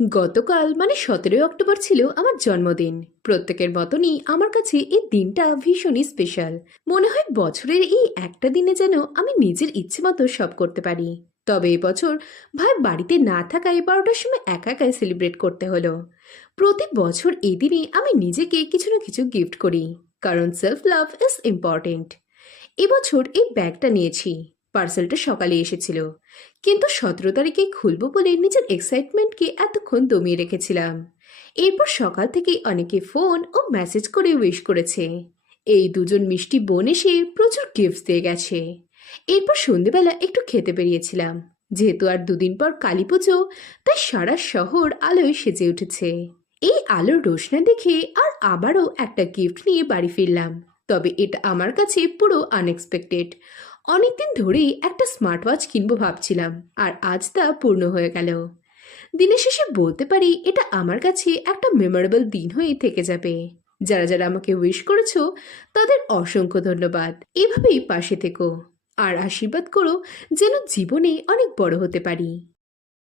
গতকাল মানে 17ই অক্টোবর ছিল আমার জন্মদিন। প্রত্যেকের মতনই আমার কাছে এই দিনটা ভীষণই স্পেশাল। মনে হয় বছরের এই একটা দিনে যেন আমি নিজের ইচ্ছে মতো সব করতে পারি। তবে এই বছর ভাই বাড়িতে না থাকায় 12টার সময় একা একাই সেলিব্রেট করতে হলো। প্রতি বছর এই দিনে আমি নিজেকে কিছু না কিছু গিফট করি, কারণ সেলফ লাভ ইজ ইম্পর্টেন্ট। এবছর এই ব্যাগটা নিয়েছি। পার্সেলটা সকালে এসেছিল, কিন্তু 17 তারিখে খুলবো বলে নিজের এক্সাইটমেন্টকে এতক্ষণ দমিয়ে রেখেছিলাম। এরপর সকাল থেকেই অনেকে ফোন ও মেসেজ করে উইশ করেছে। এই দুজন মিষ্টি বোন এসে প্রচুর গিফট দিয়ে গেছে। এরপর সন্ধেবেলা একটু খেতে বেরিয়েছিলাম। যেহেতু আর দুদিন পর কালী পুজো, তাই সারা শহর আলোয় সেজে উঠেছে। এই আলোর রোশনা দেখে আর আবারও একটা গিফট নিয়ে বাড়ি ফিরলাম। তবে এটা আমার কাছে পুরো আনএক্সপেক্টেড। অনেকদিন ধরেই একটা স্মার্ট ওয়াচ কিনবো ভাবছিলাম, আর আজ তা পূর্ণ হয়ে গেল। দিনের শেষে বলতে পারি এটা আমার কাছে একটা মেমোরেবল দিন হয়ে থেকে যাবে। যারা যারা আমাকে উইশ করেছো তাদের অসংখ্য ধন্যবাদ। এভাবেই পাশে থেকো আর আশীর্বাদ করো যেন জীবনে অনেক বড় হতে পারি।